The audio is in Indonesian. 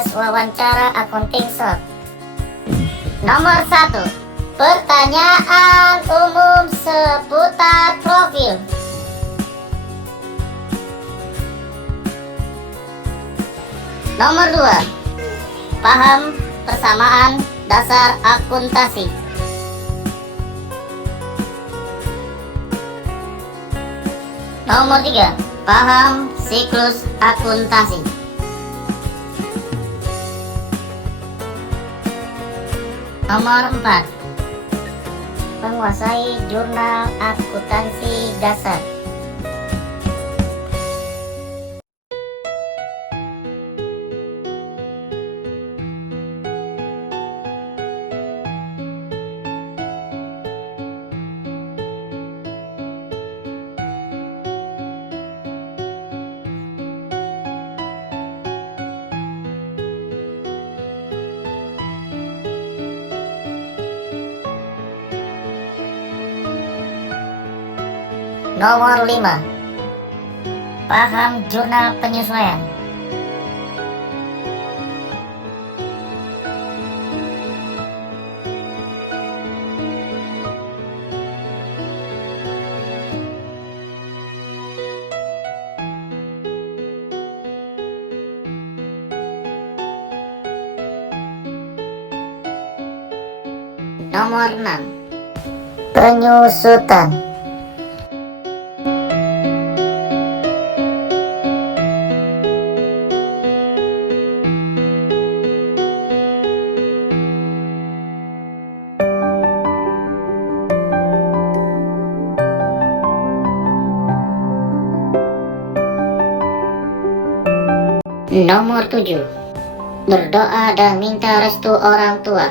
tes wawancara accounting shop. Nomor 1. Pertanyaan umum seputar profil. Nomor 2. Paham persamaan dasar akuntansi. Nomor 3. Paham siklus akuntansi. Nomor 4. Menguasai jurnal akuntansi dasar. Nomor 5. Paham jurnal penyesuaian. Nomor 6. Penyusutan. Nomor 7. Berdoa dan minta restu orang tua.